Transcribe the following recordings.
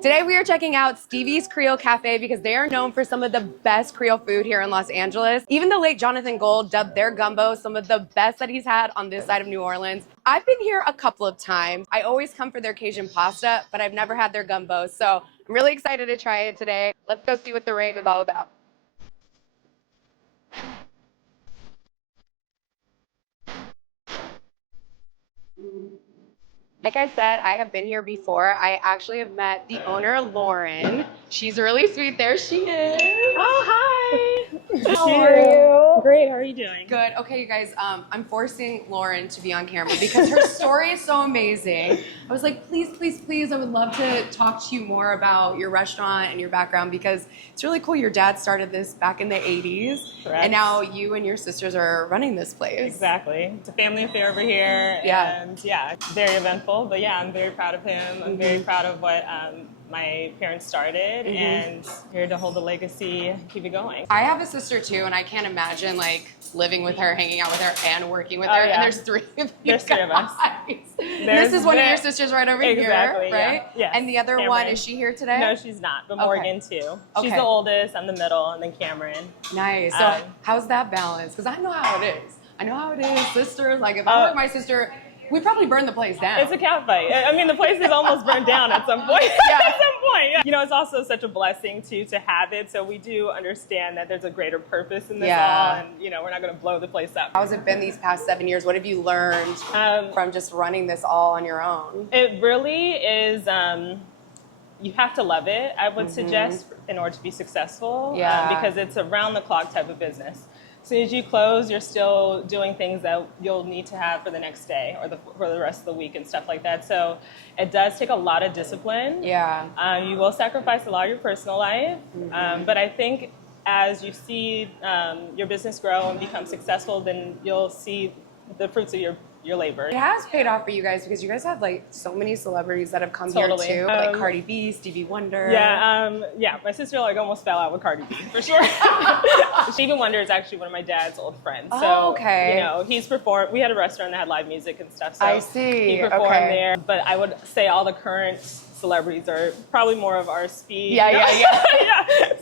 Today we are checking out Stevie's Creole Café because they are known for some of the best Creole food here in Los Angeles. Even the late Jonathan Gold dubbed their gumbo some of the best that he's had on this side of New Orleans. I've been here a couple of times. I always come for their Cajun pasta, but I've never had their gumbo. So I'm really excited to try it today. Let's go see what the rave is all about. Like I said, I have been here before. I actually have met the owner, Lauren. She's really sweet. There she is. Oh, hi. How are you? Great. How are you doing? Good. Okay, you guys, I'm forcing Lauren to be on camera because her story is so amazing. I was like, please, please, please, I would love to talk to you more about your restaurant and your background because it's really cool. Your dad started this back in the 80s. Correct. And now you and your sisters are running this place. Exactly. It's a family affair over here. Yeah. And yeah, very eventful. But yeah, I'm very proud of him. I'm very proud of what my parents started and here to hold the legacy, keep it going. I have a sister too, and I can't imagine like living with her, hanging out with her, and working with her. Yeah. And there's three of you. There's three of us. This is one of your sisters right over here, right? Yeah. Yes. And the other Cameron. one, is she here today? No, she's not, but Morgan too. She's Okay. the oldest, I'm the middle, and then Cameron. Nice. So how's that balance? Because I know how it is. I know how it is, sisters. Like if I were with my sister, we'd probably burn the place down. It's a cat fight. I mean, the place is almost burned down at some point. Yeah. At some point. Yeah. You know, it's also such a blessing to have it. So we do understand that there's a greater purpose in this all, and you know, we're not going to blow the place up. How's it been these past 7 years? What have you learned from just running this all on your own? It really is. You have to love it, I would suggest, in order to be successful. Because it's a round-the-clock type of business. As soon as you close, you're still doing things that you'll need to have for the next day or for the rest of the week and stuff like that. So it does take a lot of discipline. Yeah. You will sacrifice a lot of your personal life. But I think as you see your business grow and become successful, then you'll see the fruits of your labor. It has paid off for you guys because you guys have like so many celebrities that have come here too, like Cardi B, Stevie Wonder. Yeah, my sister like almost fell out with Cardi B for sure. Stevie Wonder is actually one of my dad's old friends. So, you know, he's performed. We had a restaurant that had live music and stuff. So I see. He performed there. But I would say all the current celebrities are probably more of our speed. Yeah.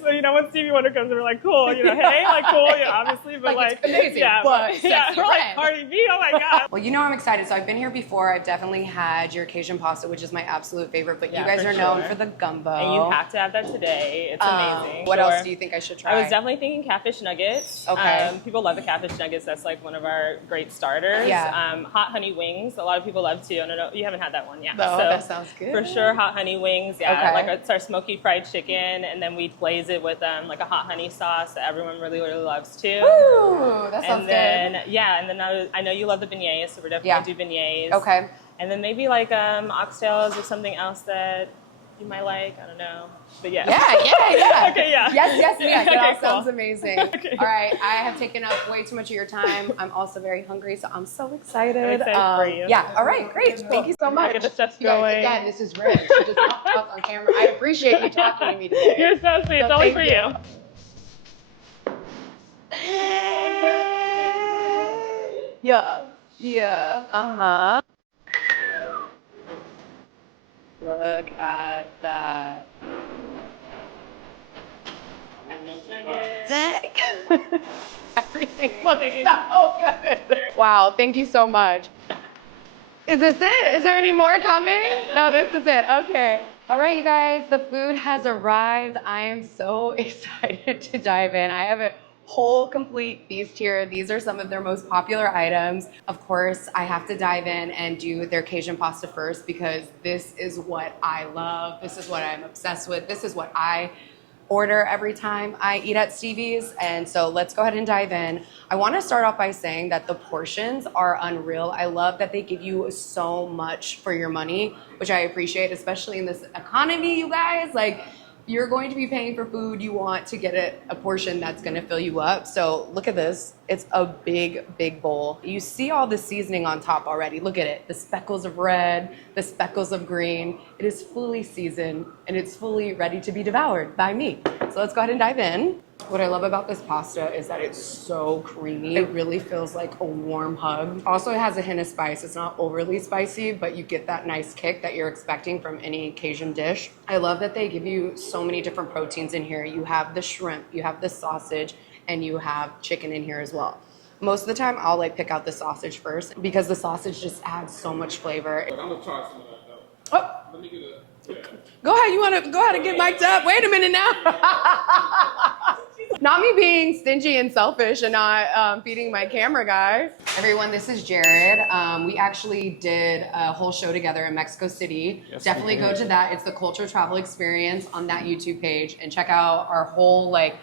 So, you know, when Stevie Wonder comes, we're like, cool, you know, hey, like, cool, yeah, obviously, but like it's amazing, but we're like, Cardi B, oh my God. Well, you know I'm excited. So I've been here before. I've definitely had your Cajun pasta, which is my absolute favorite, but you guys are known for the gumbo. And you have to have that today. It's amazing. What else do you think I should try? I was definitely thinking catfish nuggets. Okay. People love the catfish nuggets. That's like one of our great starters. Yeah. Hot honey wings. A lot of people love too. No, you haven't had that one yet. No, so that sounds good. For sure, hot honey wings. Yeah, Okay. like it's our smoky fried chicken, and then we glaze it with like a hot honey sauce that everyone really, really loves too. Ooh, that sounds good. And then I know you love the beignets, so we're definitely gonna do beignets. Okay. And then maybe like oxtails or something else that you might like. I don't know. But yeah. Yeah. Okay, yeah. Yes. That all cool. sounds amazing. Okay. All right, I have taken up way too much of your time. I'm also very hungry, so I'm so excited. I'm excited for you. Yeah. All right. Great. Thank you so much. Get the stuff going. Again, this is rich. You just talk on camera. I appreciate you talking to me today. You're so sweet. It's only for you. Yeah. Uh-huh. Look at that. Sick. Everything looks so good. Wow, thank you so much. Is this it? Is there any more coming? No, this is it. Okay. All right, you guys, the food has arrived. I am so excited to dive in. I have a whole complete feast here. These are some of their most popular items. Of course, I have to dive in and do their Cajun pasta first because this is what I love. This is what I'm obsessed with. This is what I order every time I eat at Stevie's. And so let's go ahead and dive in. I want to start off by saying that the portions are unreal. I love that they give you so much for your money, which I appreciate, especially in this economy, you guys. Like, you're going to be paying for food, you want to get a portion that's gonna fill you up. So look at this, it's a big, big bowl. You see all the seasoning on top already. Look at it, the speckles of red, the speckles of green. It is fully seasoned and it's fully ready to be devoured by me. So let's go ahead and dive in. What I love about this pasta is that it's so creamy. It really feels like a warm hug. Also, it has a hint of spice. It's not overly spicy, but you get that nice kick that you're expecting from any Cajun dish. I love that they give you so many different proteins in here. You have the shrimp, you have the sausage, and you have chicken in here as well. Most of the time, I'll like pick out the sausage first because the sausage just adds so much flavor. But I'm gonna try some of that though. Oh. Let me get a. Yeah. Go ahead, you wanna go ahead and get mic'd up? Wait a minute now. Not me being stingy and selfish and not feeding my camera guy. Everyone, this is Jared. We actually did a whole show together in Mexico City. Yes, Definitely go to that. It's the Culture Travel Experience on that YouTube page and check out our whole like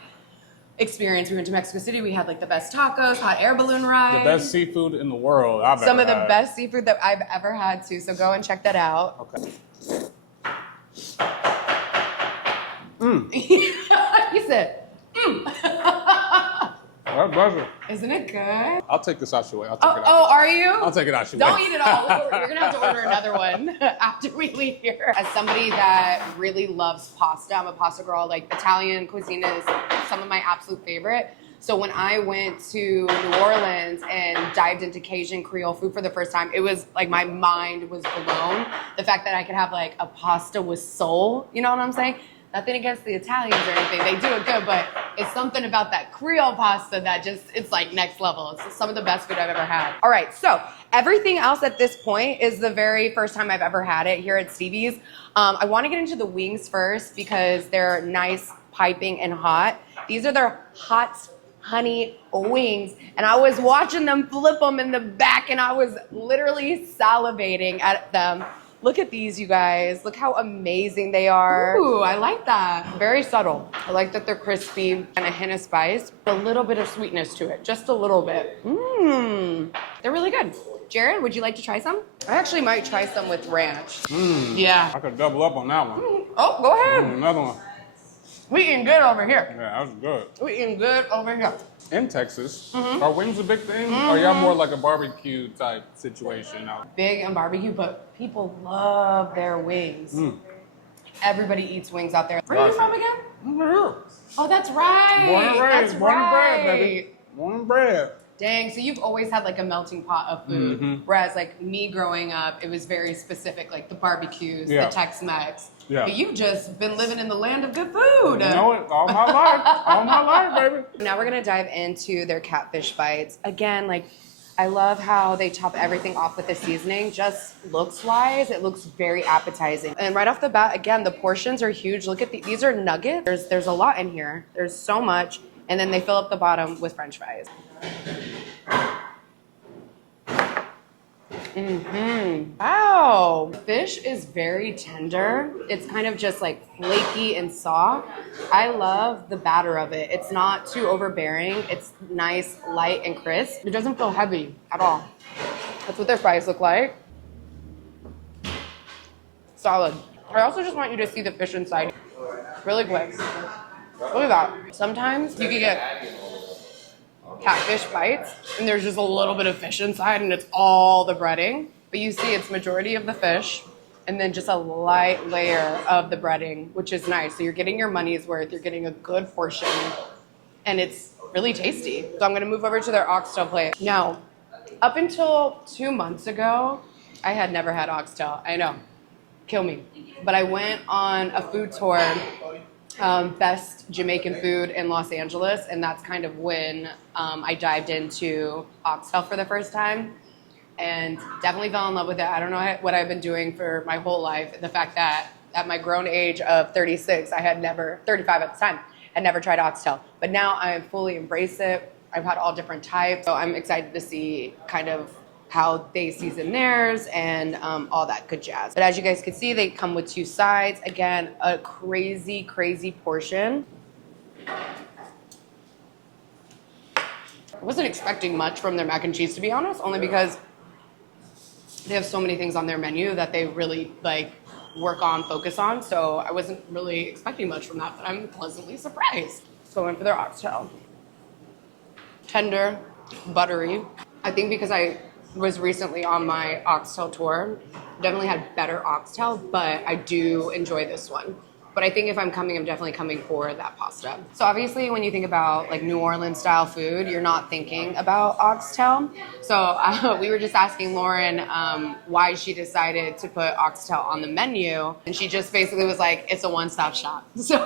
experience. We went to Mexico City. We had like the best tacos, hot air balloon ride. The best seafood in the world I've Some ever of the had. best seafood that I've ever had too. So go and check that out. Okay. He said, That's pleasure. isn't it good? I'll take this out your way. I'll take it out. Oh, are you? I'll take it out your Don't way. eat it all. You're gonna have to order another one after we leave here. As somebody that really loves pasta, I'm a pasta girl. Like Italian cuisine is some of my absolute favorite. So when I went to New Orleans and dived into Cajun Creole food for the first time, it was like my mind was blown. The fact that I could have like a pasta with soul, you know what I'm saying? Nothing against the Italians or anything. They do it good, but it's something about that Creole pasta that just, it's like next level. It's some of the best food I've ever had. All right, so everything else at this point is the very first time I've ever had it here at Stevie's. I wanna get into the wings first because they're nice, piping, and hot. These are their hot honey wings. And I was watching them flip them in the back and I was literally salivating at them. Look at these, you guys. Look how amazing they are. Ooh, I like that. Very subtle. I like that they're crispy and a hint of spice. A little bit of sweetness to it, just a little bit. Mmm, they're really good. Jared, would you like to try some? I actually might try some with ranch. Yeah. I could double up on that one. Oh, go ahead. Another one. We eating good over here. Yeah, that was good. We eating good over here. In Texas, are wings a big thing? Or y'all more like a barbecue type situation now? Big on barbecue, but people love their wings. Everybody eats wings out there. Where are you from again? Over here. Oh, that's right. Born and raised, That's born and bred, right. baby. Born and bred. Dang, so you've always had like a melting pot of food. Whereas like me growing up, it was very specific, like the barbecues, Yeah. the Tex-Mex. Yeah. But you've just been living in the land of good food. You know it all my life. All my life, baby. Now we're gonna dive into their Catfish Bites. Again, like I love how they top everything off with the seasoning. Just looks-wise, it looks very appetizing. And right off the bat, again, the portions are huge. Look at these are nuggets. There's a lot in here. There's so much. And then they fill up the bottom with French fries. Wow. Fish is very tender. It's kind of just like flaky and soft. I love the batter of it. It's not too overbearing. It's nice, light, and crisp. It doesn't feel heavy at all. That's what their fries look like. Solid. I also just want you to see the fish inside really quick. Look at that. Sometimes you can get Catfish Bites, and there's just a little bit of fish inside, and it's all the breading. But you see it's majority of the fish, and then just a light layer of the breading, which is nice. So you're getting your money's worth. You're getting a good portion, and it's really tasty. So I'm gonna move over to their Oxtail Plate. Now, up until 2 months ago, I had never had oxtail. I know, kill me. But I went on a food tour, best Jamaican food in Los Angeles, and that's kind of when I dived into oxtail for the first time and definitely fell in love with it. I don't know what I've been doing for my whole life. The fact that at my grown age of 36, 35 at the time, had never tried oxtail. But now I fully embrace it. I've had all different types, so I'm excited to see kind of how they season theirs and all that good jazz. But as you guys can see, they come with 2 sides. Again, a crazy, crazy portion. I wasn't expecting much from their mac and cheese, to be honest, only because they have so many things on their menu that they really like work on, focus on. So I wasn't really expecting much from that, but I'm pleasantly surprised. Let's go in for their oxtail. Tender, buttery. I think because I was recently on my oxtail tour, Definitely had better oxtail, but I do enjoy this one. But I think if I'm coming, I'm definitely coming for that pasta. So obviously when you think about like New Orleans style food, you're not thinking about oxtail. So we were just asking Lauren why she decided to put oxtail on the menu. And she just basically was like, it's a one-stop shop. So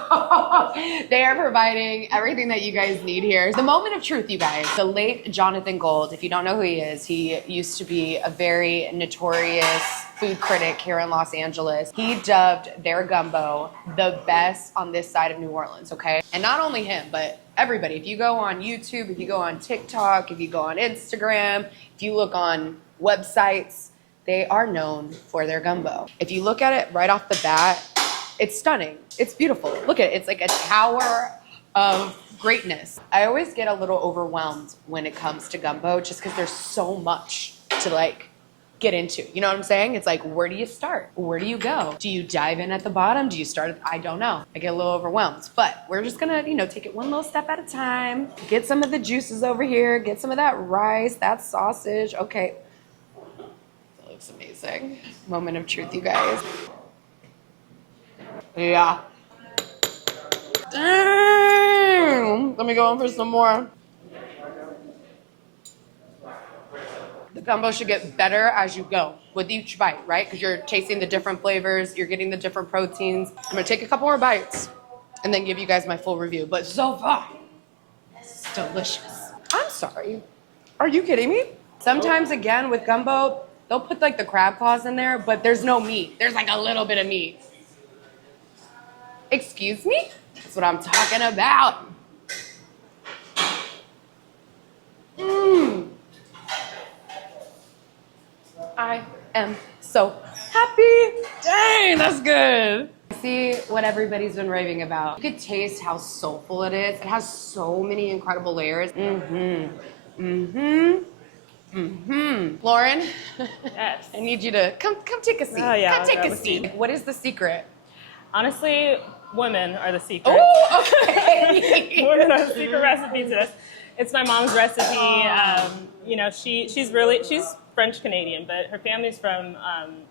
they are providing everything that you guys need here. The moment of truth, you guys. The late Jonathan Gold, if you don't know who he is, he used to be a very notorious food critic here in Los Angeles. He dubbed their gumbo the best on this side of New Orleans, okay? And not only him, but everybody. If you go on YouTube, if you go on TikTok, if you go on Instagram, if you look on websites, they are known for their gumbo. If you look at it right off the bat, it's stunning. It's beautiful. Look at it. It's like a tower of greatness. I always get a little overwhelmed when it comes to gumbo just because there's so much to like get into. You know what I'm saying? It's like, where do you start? Where do you go? Do you dive in at the bottom? Do you start at, I don't know. I get a little overwhelmed, but we're just gonna, take it one little step at a time. Get some of the juices over here. Get some of that rice, that sausage. Okay. That looks amazing. Moment of truth, you guys. Yeah. Dang. Let me go in for some more. The gumbo should get better as you go with each bite, right? Because you're tasting the different flavors, you're getting the different proteins. I'm gonna take a couple more bites and then give you guys my full review. But so far, it's delicious. I'm sorry. Are you kidding me? Sometimes, again, with gumbo, they'll put like the crab claws in there, but there's no meat. There's like a little bit of meat. Excuse me? That's what I'm talking about. I am so happy. Dang, that's good. See what everybody's been raving about. You could taste how soulful it is. It has so many incredible layers. Lauren, Yes. I need you to come take a seat. Oh, yeah, come take I'll a grab a seat. seat. What is the secret? Honestly, women are the secret. Oh, okay. Women are the secret recipe to this. It's my mom's recipe. She's French Canadian, but her family's from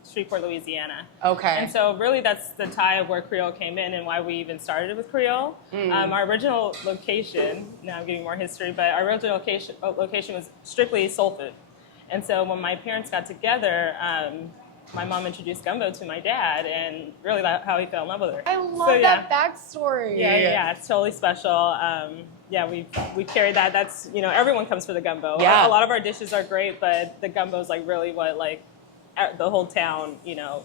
Shreveport, Louisiana. Okay. And so really that's the tie of where Creole came in and why we even started with Creole. Our original location, now I'm getting more history, but our original location was strictly soul food. And so when my parents got together, my mom introduced gumbo to my dad, and really that's how he fell in love with her. I love that backstory. Yeah, it's totally special. We carry that. That's, everyone comes for the gumbo. Yeah. A lot of our dishes are great, but the gumbo is like really what the whole town,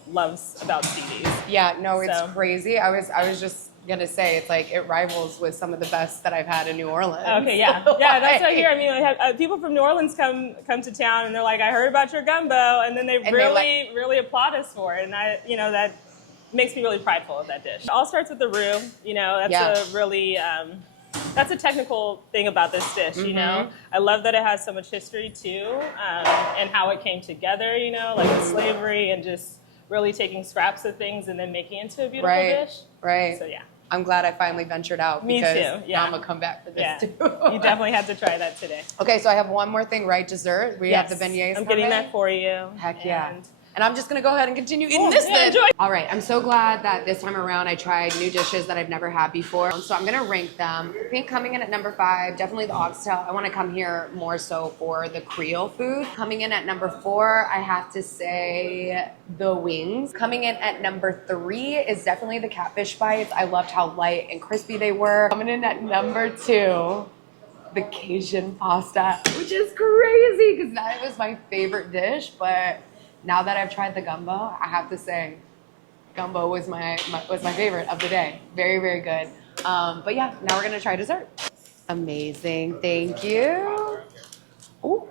loves about Stevie's. Yeah, no, it's crazy. I was just gonna say it's like it rivals with some of the best that I've had in New Orleans. Okay, yeah, that's what I hear. I mean, people from New Orleans come to town and they're like, I heard about your gumbo, and then they really applaud us for it, and that makes me really prideful of that dish. It all starts with the roux. That's a really that's a technical thing about this dish. I love that it has so much history too, and how it came together. Like with slavery and just really taking scraps of things and then making it into a beautiful dish. Right. So yeah. I'm glad I finally ventured out. Me because too. Yeah. Now I'm gonna come back for this too. You definitely have to try that today. Okay, so I have one more thing, right? Dessert. We have the beignets. I'm getting that for you. Heck yeah. And I'm just gonna go ahead and continue eating this then. Enjoy. All right, I'm so glad that this time around I tried new dishes that I've never had before. So I'm gonna rank them. I think coming in at number 5, definitely the oxtail. I wanna come here more so for the Creole food. Coming in at number 4, I have to say the wings. Coming in at number 3 is definitely the Catfish Bites. I loved how light and crispy they were. Coming in at number 2, the Cajun Pasta, which is crazy because that was my favorite dish, but now that I've tried the gumbo, I have to say, gumbo was my favorite of the day. Very, very good. But yeah, now we're gonna try dessert. Amazing, thank you. Ooh,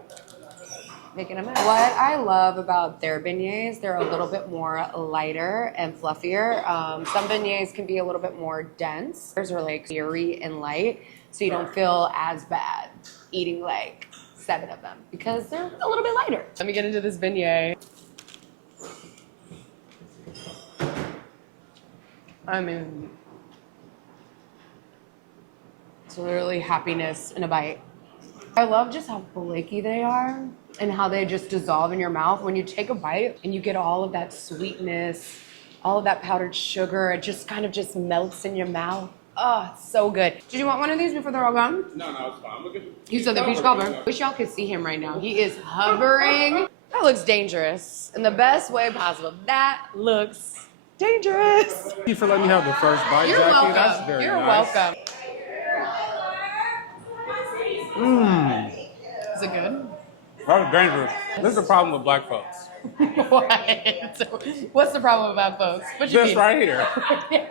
making a mess. What I love about their beignets, they're a little bit more lighter and fluffier. Some beignets can be a little bit more dense. Theirs are like airy and light, so you don't feel as bad eating like 7 of them because they're a little bit lighter. Let me get into this beignet. I mean, it's literally happiness in a bite. I love just how flaky they are. and how they just dissolve in your mouth. When you take a bite and you get all of that sweetness, all of that powdered sugar, it just kind of just melts in your mouth. Oh, it's so good. Did you want one of these before they're all gone? No, it's fine. Look at You said the peach cobbler. Wish y'all could see him right now. He is hovering. That looks dangerous in the best way possible. That looks dangerous. Thank you for letting me have the first bite, You're Jackie. welcome. That's very You're nice. welcome. Mmm. Is it good? That's dangerous. This is the problem with black folks. What? What's the problem with black folks? What you This mean? right here.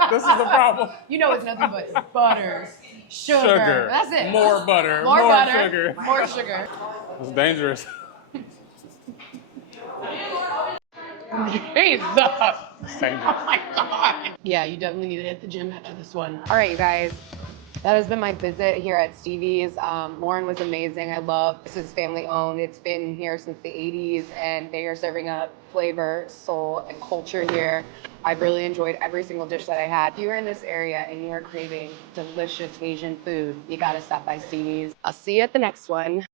This is the problem. You know it's nothing but butter, sugar. That's it. More butter. More butter. Sugar. More sugar. It's dangerous. Jesus. It's dangerous. Oh my God. Yeah, you definitely need to hit the gym after this one. All right, you guys. That has been my visit here at Stevie's. Lauren was amazing. I love this is family owned. It's been here since the 80s and they are serving up flavor, soul, and culture here. I've really enjoyed every single dish that I had. If you're in this area and you're craving delicious Asian food, you gotta stop by Stevie's. I'll see you at the next one.